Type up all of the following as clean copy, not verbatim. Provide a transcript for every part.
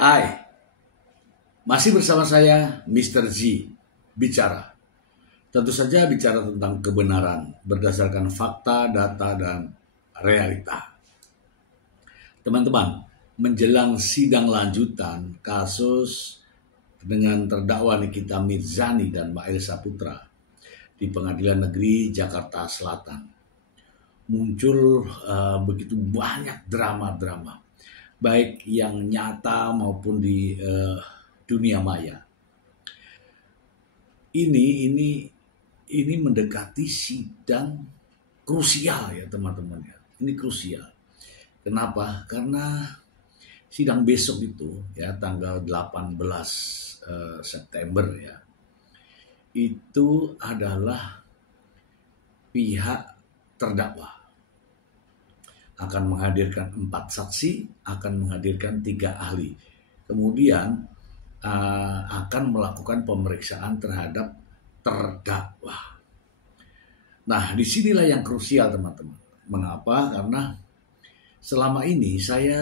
Hai, masih bersama saya Mr. Z bicara. Tentu saja bicara tentang kebenaran berdasarkan fakta, data, dan realita. Teman-teman, menjelang sidang lanjutan kasus dengan terdakwa Nikita Mirzani dan Mail Saputra di Pengadilan Negeri Jakarta Selatan, muncul begitu banyak drama-drama, baik yang nyata maupun di dunia maya. Ini mendekati sidang krusial ya teman-teman ya. Ini krusial. Kenapa? Karena sidang besok itu ya tanggal 18 September ya. Itu adalah pihak terdakwa akan menghadirkan 4 saksi, akan menghadirkan 3 ahli. Kemudian akan melakukan pemeriksaan terhadap terdakwa. Nah, disinilah yang krusial teman-teman. Mengapa? Karena selama ini saya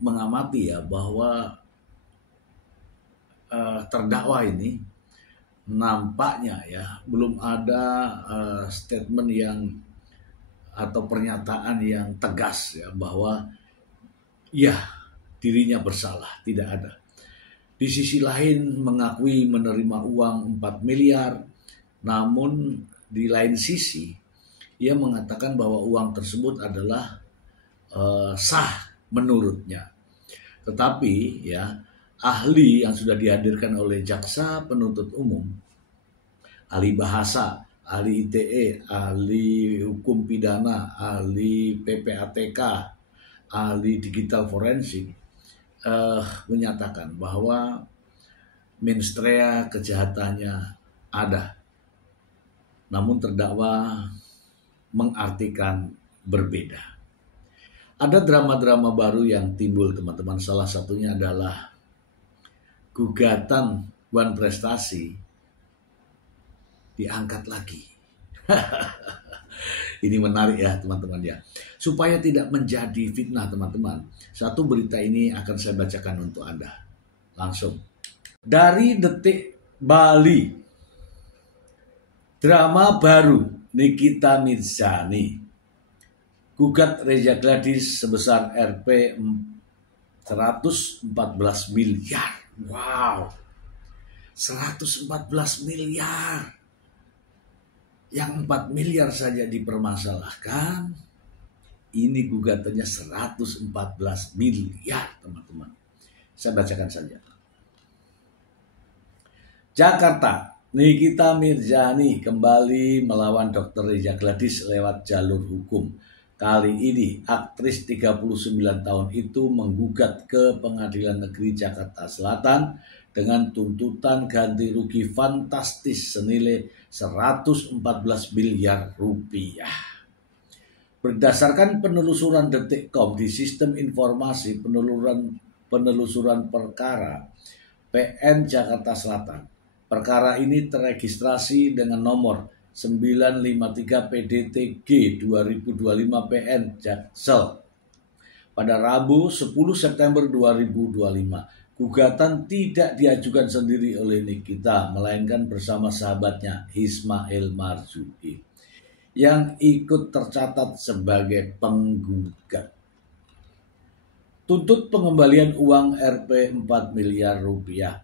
mengamati ya bahwa terdakwa ini nampaknya ya belum ada statement yang atau pernyataan yang tegas ya bahwa ya dirinya bersalah, tidak ada. Di sisi lain mengakui menerima uang 4 miliar, namun di lain sisi ia mengatakan bahwa uang tersebut adalah sah menurutnya. Tetapi ya ahli yang sudah dihadirkan oleh jaksa penuntut umum, ahli bahasa, ahli ITE, ahli hukum pidana, ahli PPATK, ahli digital forensik, menyatakan bahwa mens rea kejahatannya ada, namun terdakwa mengartikan berbeda. Ada drama-drama baru yang timbul teman-teman, salah satunya adalah gugatan Wan Prestasi diangkat lagi. Ini menarik ya teman-teman ya. Supaya tidak menjadi fitnah teman-teman, satu berita ini akan saya bacakan untuk Anda. Langsung. Dari Detik Bali. Drama baru Nikita Mirzani. Gugat Reza Gladys sebesar Rp 114 miliar. Wow. 114 miliar. Yang 4 miliar saja dipermasalahkan, ini gugatannya 114 miliar teman-teman. Saya bacakan saja. Jakarta, Nikita Mirzani kembali melawan Dr. Reza Gladys lewat jalur hukum. Kali ini aktris 39 tahun itu menggugat ke Pengadilan Negeri Jakarta Selatan dengan tuntutan ganti rugi fantastis senilai 114 miliar rupiah. Berdasarkan penelusuran Detik.com di Sistem Informasi Penelusuran Perkara PN Jakarta Selatan, perkara ini terregistrasi dengan nomor 953 PDTG 2025 PN Jaksel pada Rabu 10 September 2025. Gugatan tidak diajukan sendiri oleh Nikita, melainkan bersama sahabatnya Ismail Marzuki yang ikut tercatat sebagai penggugat. Tuntut pengembalian uang Rp 4 miliar rupiah.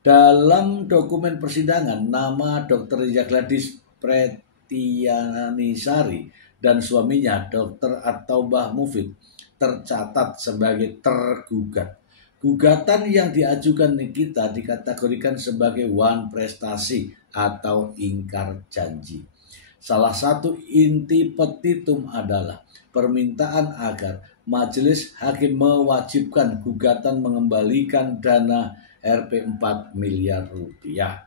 Dalam dokumen persidangan, nama Dr. Reza Gladys Pretianisari dan suaminya Dr. At-Taubah Mufid tercatat sebagai tergugat. Gugatan yang diajukan Nikita dikategorikan sebagai wan prestasi atau ingkar janji. Salah satu inti petitum adalah permintaan agar majelis hakim mewajibkan gugatan mengembalikan dana Rp 4 miliar rupiah.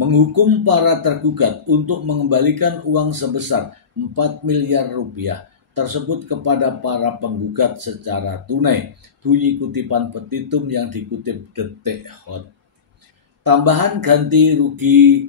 Menghukum para tergugat untuk mengembalikan uang sebesar 4 miliar rupiah tersebut kepada para penggugat secara tunai. Bunyi kutipan petitum yang dikutip Detik Hot. Tambahan ganti rugi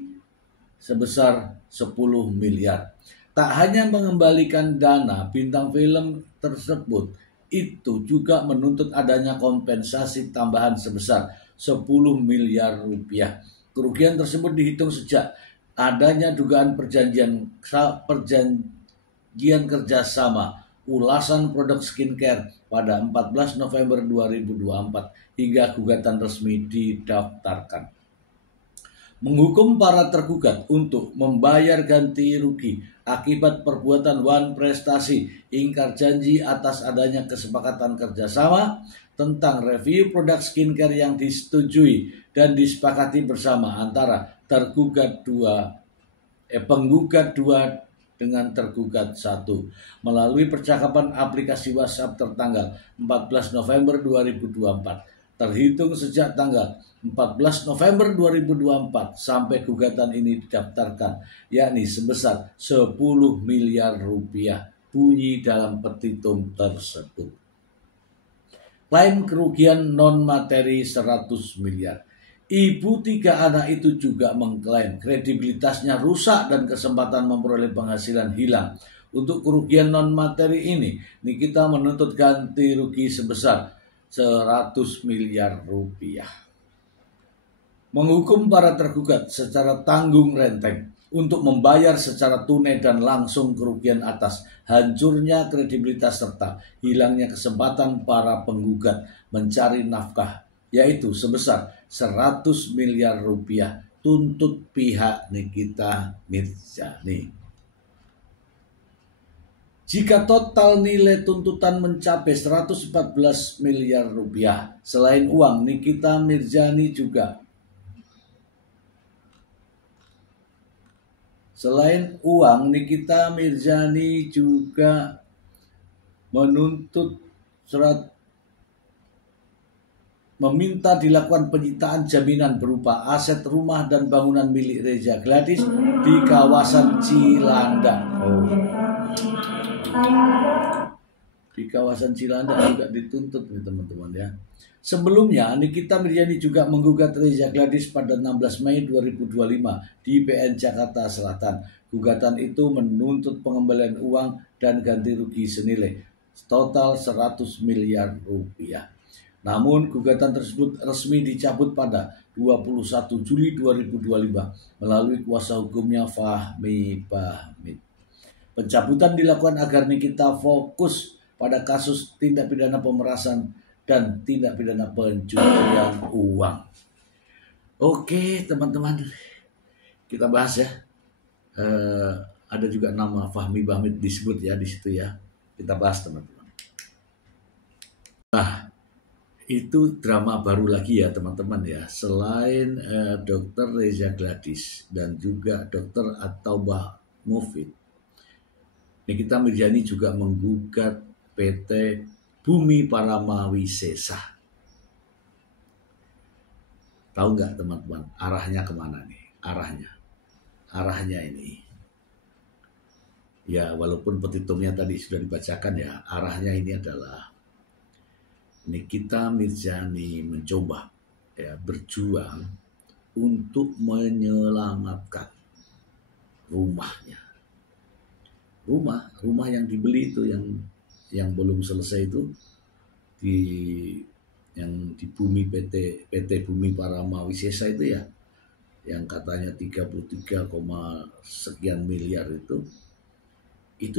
sebesar 10 miliar. Tak hanya mengembalikan dana, bintang film tersebut itu juga menuntut adanya kompensasi tambahan sebesar 10 miliar rupiah. Kerugian tersebut dihitung sejak adanya dugaan perjanjian kerjasama ulasan produk skincare pada 14 November 2024 hingga gugatan resmi didaftarkan. Menghukum para tergugat untuk membayar ganti rugi akibat perbuatan Wan Prestasi ingkar janji atas adanya kesepakatan kerjasama tentang review produk skincare yang disetujui dan disepakati bersama antara penggugat 2 dengan tergugat 1 melalui percakapan aplikasi WhatsApp tertanggal 14 November 2024. Terhitung sejak tanggal 14 November 2024 sampai gugatan ini didaftarkan, yakni sebesar 10 miliar rupiah, bunyi dalam petitum tersebut. Klaim kerugian non-materi 100 miliar. Ibu 3 anak itu juga mengklaim kredibilitasnya rusak dan kesempatan memperoleh penghasilan hilang. Untuk kerugian non-materi ini, Nikita menuntut ganti rugi sebesar 100 miliar rupiah. Menghukum para tergugat secara tanggung renteng untuk membayar secara tunai dan langsung kerugian atas hancurnya kredibilitas serta hilangnya kesempatan para penggugat mencari nafkah, yaitu sebesar 100 miliar rupiah tuntut pihak Nikita Mirzani. Jika total nilai tuntutan mencapai 114 miliar rupiah, selain uang, Nikita Mirzani juga meminta dilakukan penyitaan jaminan berupa aset rumah dan bangunan milik Reza Gladys di kawasan Cilandak. Di kawasan Cilandak juga dituntut nih teman-teman ya. Sebelumnya Nikita Mirzani juga menggugat Reza Gladys pada 16 Mei 2025 di PN Jakarta Selatan. Gugatan itu menuntut pengembalian uang dan ganti rugi senilai total 100 miliar rupiah. Namun gugatan tersebut resmi dicabut pada 21 Juli 2025 melalui kuasa hukumnya Fahmi Bahmid. Pencabutan dilakukan agar Nikita fokus pada kasus tindak pidana pemerasan dan tindak pidana pencucian uang. Oke teman-teman, kita bahas ya. Ada juga nama Fahmi Bahmid disebut ya di situ ya. Kita bahas teman-teman. Nah, itu drama baru lagi ya teman-teman ya. Selain Dr. Reza Gladys dan juga Dr. At-Taubah Mufid, Nikita Mirzani juga menggugat PT Bumi Parama Wisesa. Tahu nggak teman-teman arahnya kemana nih? Arahnya ini. Ya walaupun petitumnya tadi sudah dibacakan ya, arahnya ini adalah Nikita Mirzani mencoba ya berjuang untuk menyelamatkan rumahnya. Rumah yang dibeli itu yang belum selesai itu yang di bumi PT Bumi Parama Wisesa itu ya, yang katanya 33, sekian miliar itu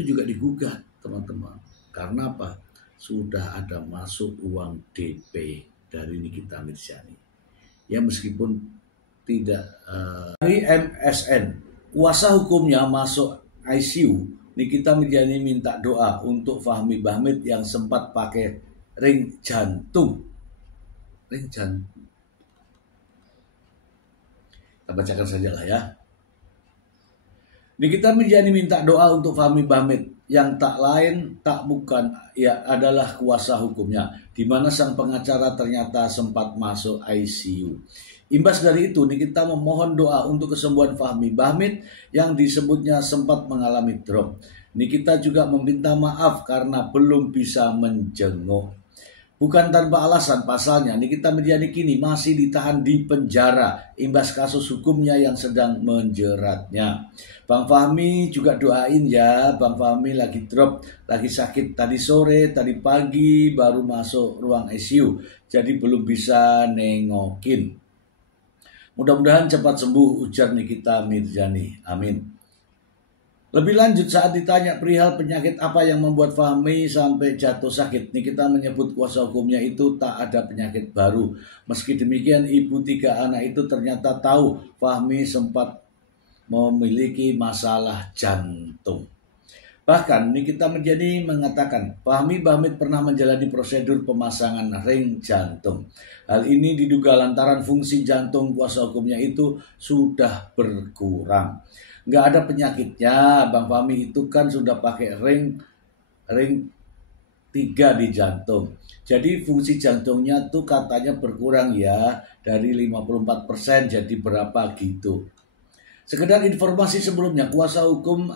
juga digugat teman-teman. Karena apa? Sudah ada masuk uang DP dari Nikita Mirzani. Ya meskipun tidak dari MSN, kuasa hukumnya masuk ICU. Nikita Mirzani minta doa untuk Fahmi Bahmid yang sempat pakai ring jantung. Kita bacakan saja lah ya. Nikita Mirzani minta doa untuk Fahmi Bahmid yang tak lain tak bukan ya adalah kuasa hukumnya, di mana sang pengacara ternyata sempat masuk ICU. Imbas dari itu, Nikita memohon doa untuk kesembuhan Fahmi Bahmid yang disebutnya sempat mengalami drop. Nikita juga meminta maaf karena belum bisa menjenguk. Bukan tanpa alasan pasalnya Nikita Mirzani kini masih ditahan di penjara imbas kasus hukumnya yang sedang menjeratnya. Bang Fahmi juga doain ya, Bang Fahmi lagi drop, lagi sakit tadi sore, tadi pagi baru masuk ruang ICU, jadi belum bisa nengokin. Mudah-mudahan cepat sembuh, ujar Nikita Mirzani. Amin. Lebih lanjut saat ditanya perihal penyakit apa yang membuat Fahmi sampai jatuh sakit, Nikita menyebut kuasa hukumnya itu tak ada penyakit baru. Meski demikian, ibu 3 anak itu ternyata tahu Fahmi sempat memiliki masalah jantung. Bahkan Nikita Mirzani mengatakan Fahmi Bahmid pernah menjalani prosedur pemasangan ring jantung. Hal ini diduga lantaran fungsi jantung kuasa hukumnya itu sudah berkurang. Nggak ada penyakitnya, Bang Fahmi itu kan sudah pakai ring 3 di jantung. Jadi fungsi jantungnya tuh katanya berkurang ya, dari 54% jadi berapa gitu. Sekedar informasi sebelumnya, kuasa hukum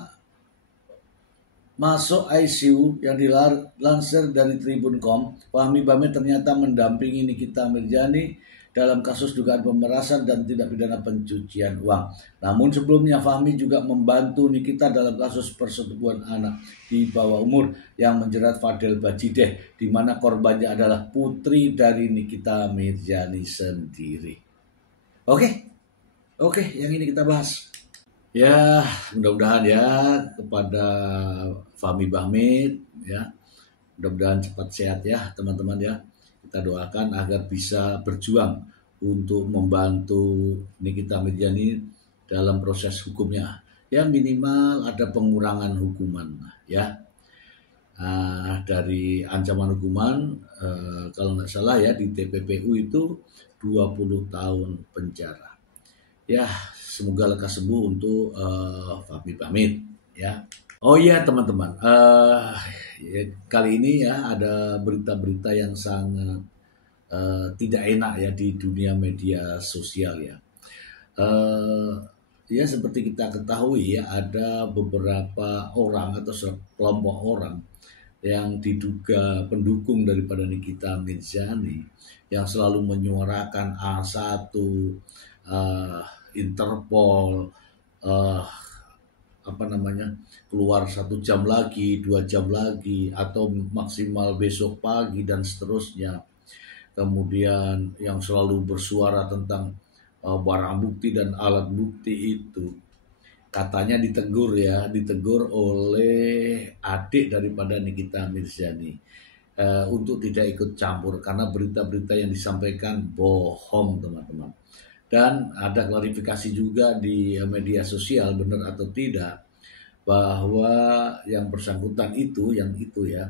masuk ICU yang dilansir dari Tribun.com, Fahmi Bahmid ternyata mendampingi Nikita Mirzani dalam kasus dugaan pemerasan dan tindak pidana pencucian uang. Namun sebelumnya Fahmi juga membantu Nikita dalam kasus persetubuhan anak di bawah umur yang menjerat Fadel Bajideh, di mana korbannya adalah putri dari Nikita Mirzani sendiri. Oke, yang ini kita bahas. Ya, mudah-mudahan ya kepada Fahmi Bahmid ya, mudah-mudahan cepat sehat ya teman-teman ya. Kita doakan agar bisa berjuang untuk membantu Nikita Mirzani dalam proses hukumnya. Ya minimal ada pengurangan hukuman ya. Dari ancaman hukuman kalau nggak salah ya di TPPU itu 20 tahun penjara. Ya semoga lekas sembuh untuk Fahmi Bahmid ya. Oh iya teman-teman, kali ini ya ada berita-berita yang sangat tidak enak ya di dunia media sosial ya. Ya seperti kita ketahui ya ada beberapa orang atau sekelompok orang yang diduga pendukung daripada Nikita Mirzani yang selalu menyuarakan A1, Interpol, keluar 1 jam lagi, 2 jam lagi, atau maksimal besok pagi dan seterusnya. Kemudian yang selalu bersuara tentang barang bukti dan alat bukti itu katanya ditegur oleh adik daripada Nikita Mirzani untuk tidak ikut campur karena berita-berita yang disampaikan bohong teman-teman. Dan ada klarifikasi juga di media sosial benar atau tidak bahwa yang bersangkutan itu ya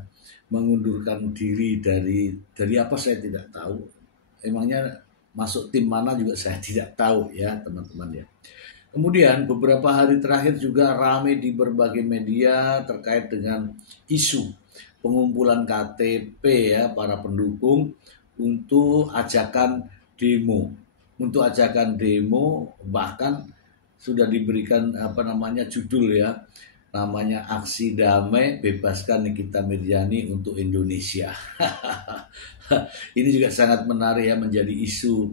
mengundurkan diri dari apa saya tidak tahu. Emangnya masuk tim mana juga saya tidak tahu ya teman-teman ya. Kemudian beberapa hari terakhir juga ramai di berbagai media terkait dengan isu pengumpulan KTP ya para pendukung untuk ajakan demo. Untuk ajakan demo bahkan sudah diberikan judul ya, namanya Aksi Damai Bebaskan Nikita Mirzani untuk Indonesia. Ini juga sangat menarik ya menjadi isu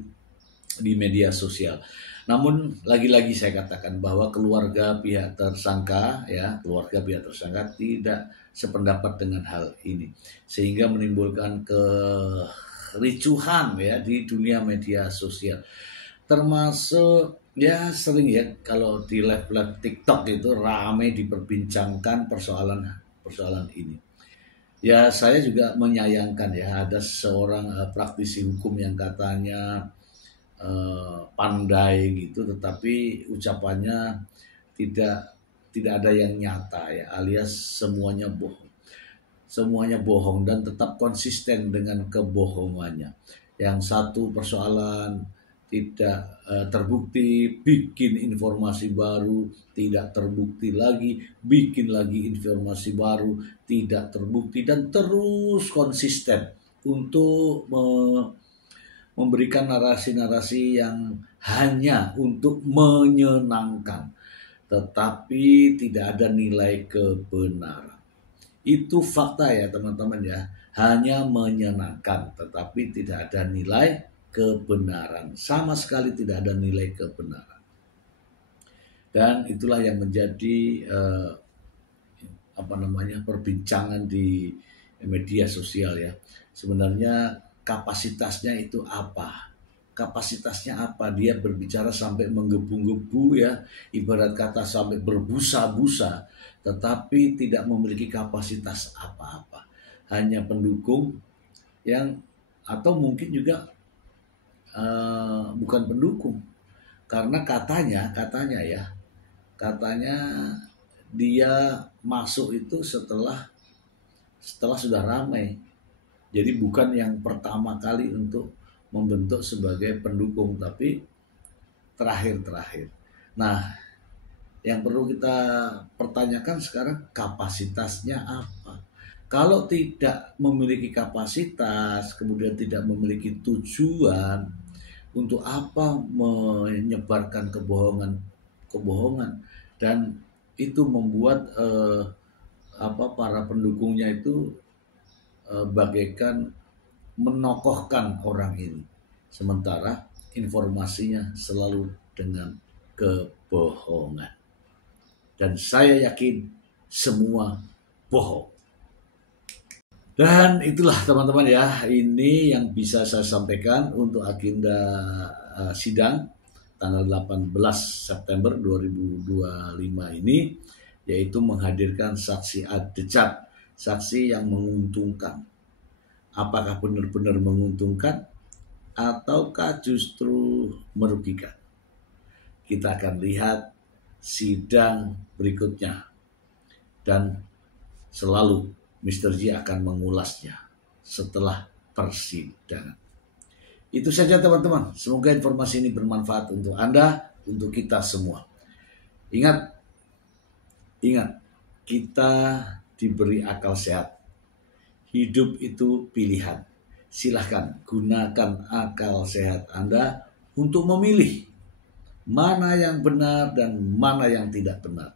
di media sosial. Namun lagi-lagi saya katakan bahwa keluarga pihak tersangka tidak sependapat dengan hal ini sehingga menimbulkan kericuhan ya di dunia media sosial. Termasuk ya sering ya kalau di live TikTok itu ramai diperbincangkan persoalan ini. Ya saya juga menyayangkan ya ada seorang praktisi hukum yang katanya pandai gitu tetapi ucapannya tidak ada yang nyata ya, alias semuanya bohong dan tetap konsisten dengan kebohongannya. Yang satu persoalan tidak terbukti, bikin informasi baru, tidak terbukti lagi, bikin lagi informasi baru, tidak terbukti, dan terus konsisten untuk memberikan narasi-narasi yang hanya untuk menyenangkan, tetapi tidak ada nilai kebenaran. Itu fakta ya teman-teman ya. hanya menyenangkan, tetapi tidak ada nilai kebenaran. Sama sekali tidak ada nilai kebenaran. Dan itulah yang menjadi perbincangan di media sosial ya. Sebenarnya kapasitasnya itu apa? Kapasitasnya apa? Dia berbicara sampai menggebu-gebu ya, ibarat kata sampai berbusa-busa, tetapi tidak memiliki kapasitas apa-apa. Hanya pendukung yang, atau mungkin juga bukan pendukung, karena katanya dia masuk itu setelah sudah ramai. Jadi bukan yang pertama kali untuk membentuk sebagai pendukung, tapi terakhir. Nah, yang perlu kita pertanyakan sekarang, kapasitasnya apa? Kalau tidak memiliki kapasitas, kemudian tidak memiliki tujuan, untuk apa menyebarkan kebohongan dan itu membuat para pendukungnya itu bagaikan menokohkan orang ini, sementara informasinya selalu dengan kebohongan. Dan saya yakin semua bohong. Dan itulah teman-teman ya, ini yang bisa saya sampaikan untuk agenda sidang tanggal 18 September 2025 ini, yaitu menghadirkan saksi adjunct, saksi yang menguntungkan. Apakah benar-benar menguntungkan ataukah justru merugikan? Kita akan lihat sidang berikutnya, dan selalu Mr. J akan mengulasnya setelah persidangan. Itu saja teman-teman. Semoga informasi ini bermanfaat untuk Anda, untuk kita semua. Ingat, kita diberi akal sehat. Hidup itu pilihan. Silahkan gunakan akal sehat Anda untuk memilih mana yang benar dan mana yang tidak benar.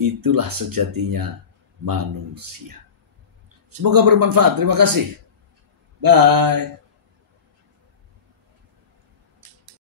Itulah sejatinya manusia. Semoga bermanfaat. Terima kasih. Bye.